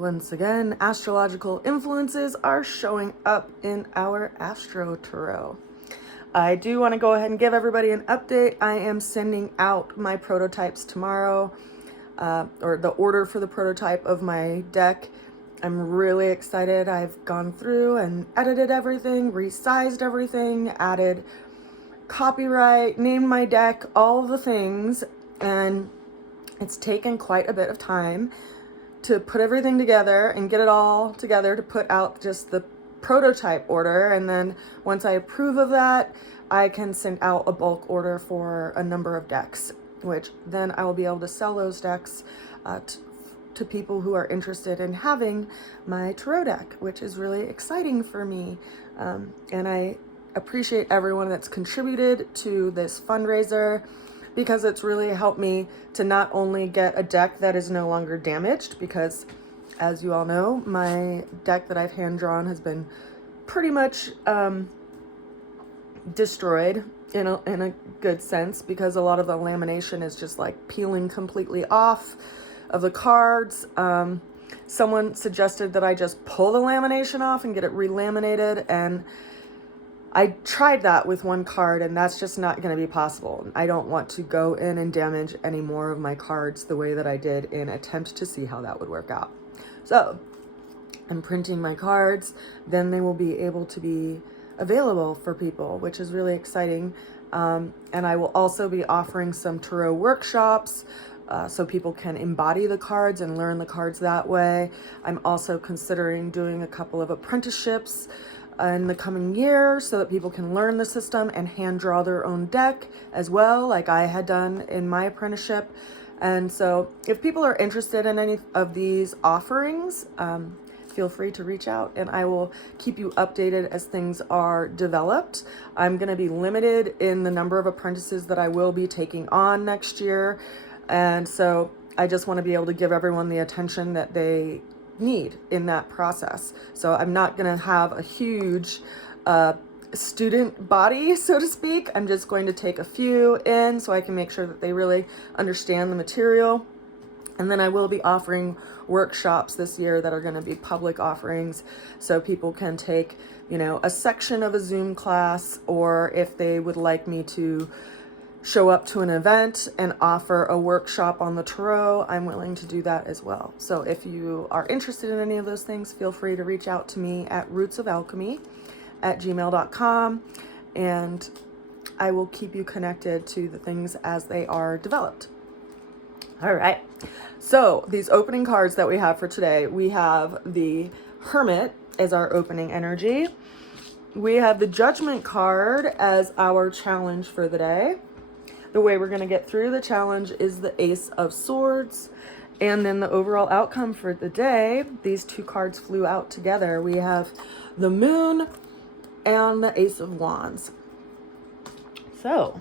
Once again, astrological influences are showing up in our Astro Tarot. I do want to go ahead and give everybody an update. I am sending out my prototypes tomorrow, or the order for the prototype of my deck. I'm really excited. I've gone through and edited everything, resized everything, added copyright, named my deck, all the things, and it's taken quite a bit of time to put everything together and get it all together to put out just the prototype order. And then once I approve of that, I can send out a bulk order for a number of decks, which then I will be able to sell those decks to people who are interested in having my tarot deck, which is really exciting for me. And I appreciate everyone that's contributed to this fundraiser, because it's really helped me to not only get a deck that is no longer damaged, because as you all know, my deck that I've hand drawn has been pretty much destroyed in a good sense, because a lot of the lamination is just like peeling completely off of the cards. Someone suggested that I just pull the lamination off and get it relaminated, and I tried that with one card, and that's just not going to be possible. I don't want to go in and damage any more of my cards the way that I did in attempt to see how that would work out. So I'm printing my cards, then they will be able to be available for people, which is really exciting. And I will also be offering some tarot workshops so people can embody the cards and learn the cards that way. I'm also considering doing a couple of apprenticeships in the coming year so that people can learn the system and hand draw their own deck as well, like I had done in my apprenticeship. And so if people are interested in any of these offerings, feel free to reach out and I will keep you updated as things are developed. I'm going to be limited in the number of apprentices that I will be taking on next year. And so I just want to be able to give everyone the attention that they need in that process. So I'm not going to have a huge student body, so to speak. I'm just going to take a few in so I can make sure that they really understand the material. And then I will be offering workshops this year that are going to be public offerings, so people can take, you know, a section of a Zoom class, or if they would like me to show up to an event and offer a workshop on the tarot, I'm willing to do that as well. So if you are interested in any of those things, feel free to reach out to me at rootsofalchemy@gmail.com, and I will keep you connected to the things as they are developed. All right, so these opening cards that we have for today, we have the Hermit as our opening energy. We have the Judgment card as our challenge for the day. The way we're going to get through the challenge is the Ace of Swords. And then the overall outcome for the day, these two cards flew out together. We have the Moon and the Ace of Wands. So,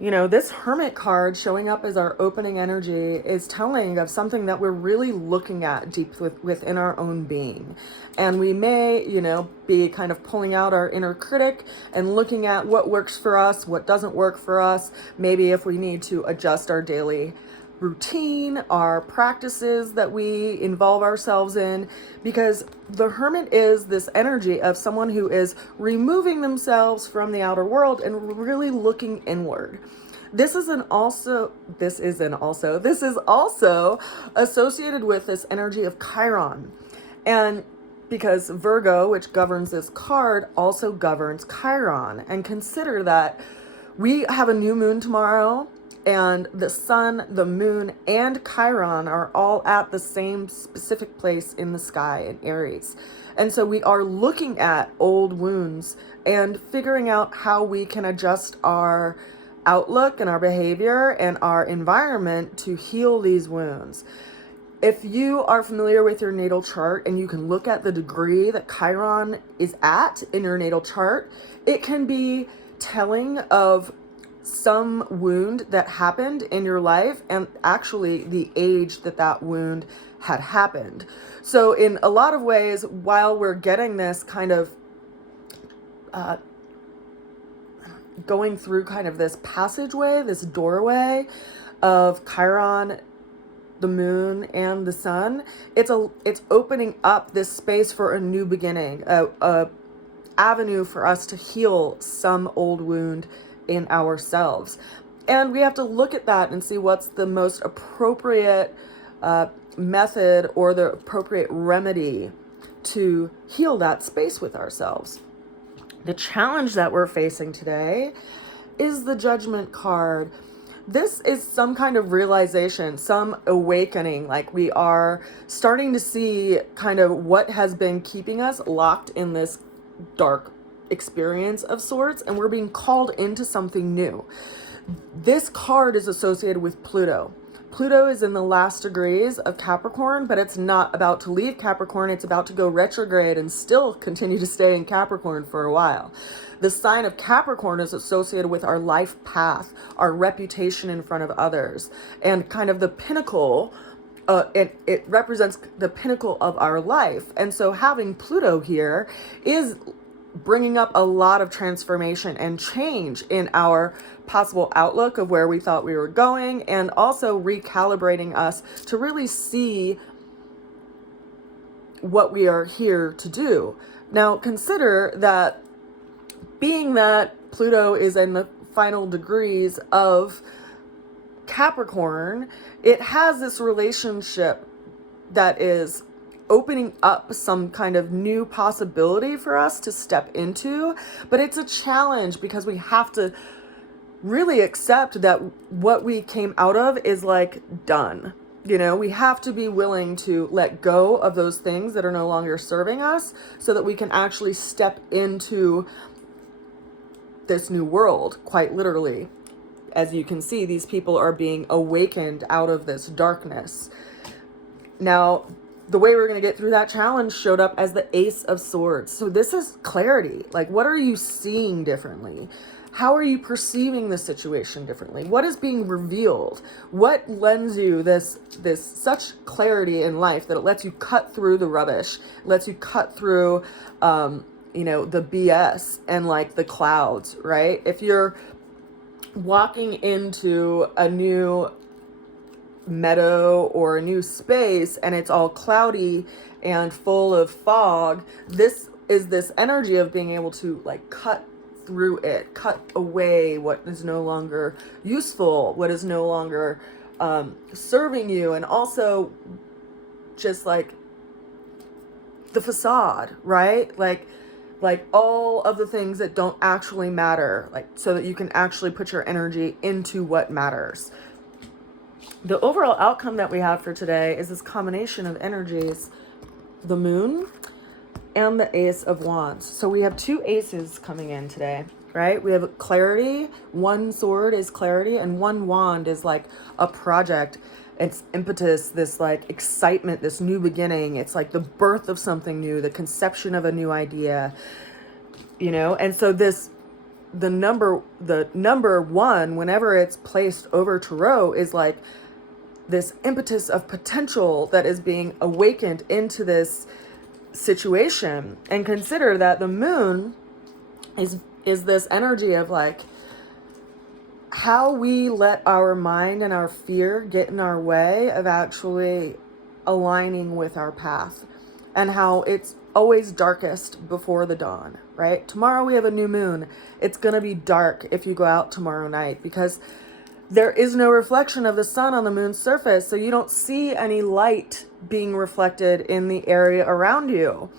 you know, this Hermit card showing up as our opening energy is telling of something that we're really looking at deep within our own being. And we may, you know, be kind of pulling out our inner critic and looking at what works for us, what doesn't work for us. Maybe if we need to adjust our daily routine, our practices that we involve ourselves in, because the Hermit is this energy of someone who is removing themselves from the outer world and really looking inward. This is also associated with this energy of Chiron. And because Virgo, which governs this card, also governs Chiron. And consider that we have a new moon tomorrow, and the sun, the moon, and Chiron are all at the same specific place in the sky in Aries. And so we are looking at old wounds and figuring out how we can adjust our outlook and our behavior and our environment to heal these wounds. If you are familiar with your natal chart and you can look at the degree that Chiron is at in your natal chart, it can be telling of some wound that happened in your life and actually the age that that wound had happened. So in a lot of ways, while we're getting this kind of going through kind of this passageway, this doorway of Chiron the moon and the sun, it's opening up this space for a new beginning, a avenue for us to heal some old wound in ourselves. And we have to look at that and see what's the most appropriate method or the appropriate remedy to heal that space with ourselves. The challenge that we're facing today is the Judgment card. This is some kind of realization, some awakening, like we are starting to see kind of what has been keeping us locked in this dark experience of sorts, and we're being called into something new. This card is associated with Pluto. Pluto is in the last degrees of Capricorn, but it's not about to leave Capricorn. It's about to go retrograde and still continue to stay in Capricorn for a while. The sign of Capricorn is associated with our life path, our reputation in front of others, and kind of the pinnacle. It represents the pinnacle of our life. And so having Pluto here is bringing up a lot of transformation and change in our possible outlook of where we thought we were going, and also recalibrating us to really see what we are here to do. Now, consider that being that Pluto is in the final degrees of Capricorn, it has this relationship that is opening up some kind of new possibility for us to step into, but it's a challenge because we have to really accept that what we came out of is like done. You know, we have to be willing to let go of those things that are no longer serving us so that we can actually step into this new world, quite literally. As you can see, these people are being awakened out of this darkness. Now, the way we're going to get through that challenge showed up as the Ace of Swords. So this is clarity. Like, what are you seeing differently? How are you perceiving the situation differently? What is being revealed? What lends you this such clarity in life that it lets you cut through the rubbish, lets you cut through, the BS and like the clouds, right? If you're walking into a new meadow or a new space and it's all cloudy and full of fog, this is this energy of being able to like cut through it, cut away what is no longer useful, what is no longer serving you, and also just like the facade, right? Like all of the things that don't actually matter, like so that you can actually put your energy into what matters. The overall outcome that we have for today is this combination of energies, the moon and the Ace of Wands. So we have two aces coming in today, right? We have clarity. One sword is clarity and one wand is like a project. It's impetus, this like excitement, this new beginning. It's like the birth of something new, the conception of a new idea, and so the number one, whenever it's placed over tarot, is like this impetus of potential that is being awakened into this situation. And consider that the moon is this energy of like how we let our mind and our fear get in our way of actually aligning with our path, and how it's always darkest before the dawn, right? Tomorrow we have a new moon. It's going to be dark if you go out tomorrow night because there is no reflection of the sun on the moon's surface, so you don't see any light being reflected in the area around you.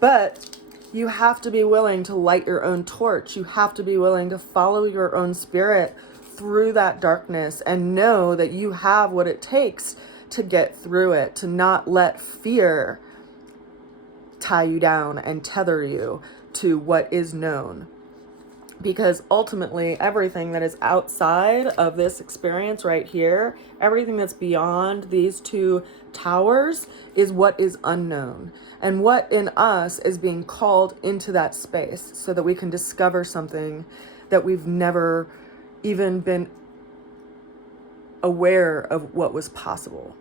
But you have to be willing to light your own torch. You have to be willing to follow your own spirit through that darkness and know that you have what it takes to get through it, to not let fear tie you down and tether you to what is known. Because ultimately, everything that is outside of this experience right here, everything that's beyond these two towers is what is unknown. And what in us is being called into that space so that we can discover something that we've never even been aware of what was possible.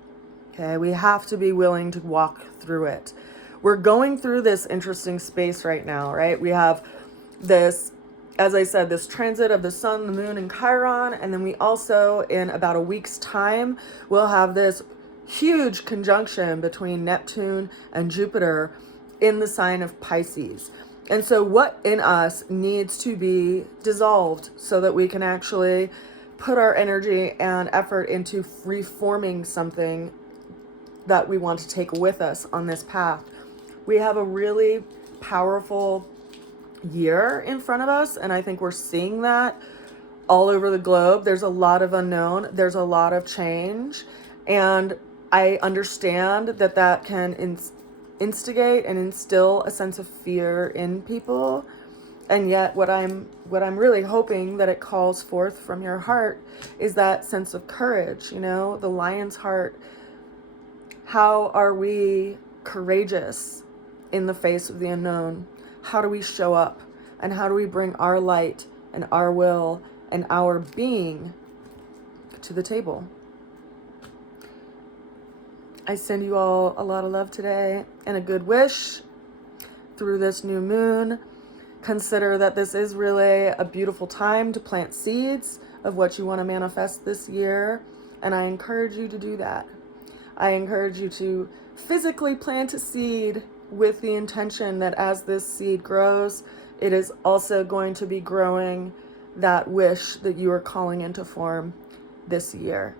Okay, we have to be willing to walk through it. We're going through this interesting space right now, right? We have this, as I said, this transit of the sun, the moon, and Chiron. And then we also, in about a week's time, will have this huge conjunction between Neptune and Jupiter in the sign of Pisces. And so what in us needs to be dissolved so that we can actually put our energy and effort into reforming something that we want to take with us on this path. We have a really powerful year in front of us, and I think we're seeing that all over the globe. There's a lot of unknown, there's a lot of change, and I understand that that can instigate and instill a sense of fear in people. And yet what I'm really hoping that it calls forth from your heart is that sense of courage, you know, the lion's heart. How are we courageous in the face of the unknown? How do we show up? And how do we bring our light and our will and our being to the table? I send you all a lot of love today and a good wish through this new moon. Consider that this is really a beautiful time to plant seeds of what you want to manifest this year. And I encourage you to do that. I encourage you to physically plant a seed with the intention that as this seed grows, it is also going to be growing that wish that you are calling into form this year.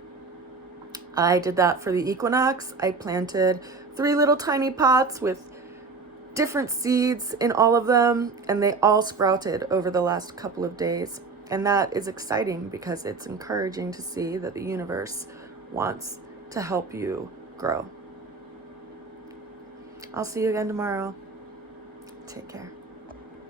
I did that for the equinox. I planted 3 little tiny pots with different seeds in all of them, and they all sprouted over the last couple of days. And that is exciting because it's encouraging to see that the universe wants to help you grow. I'll see you again tomorrow. Take care.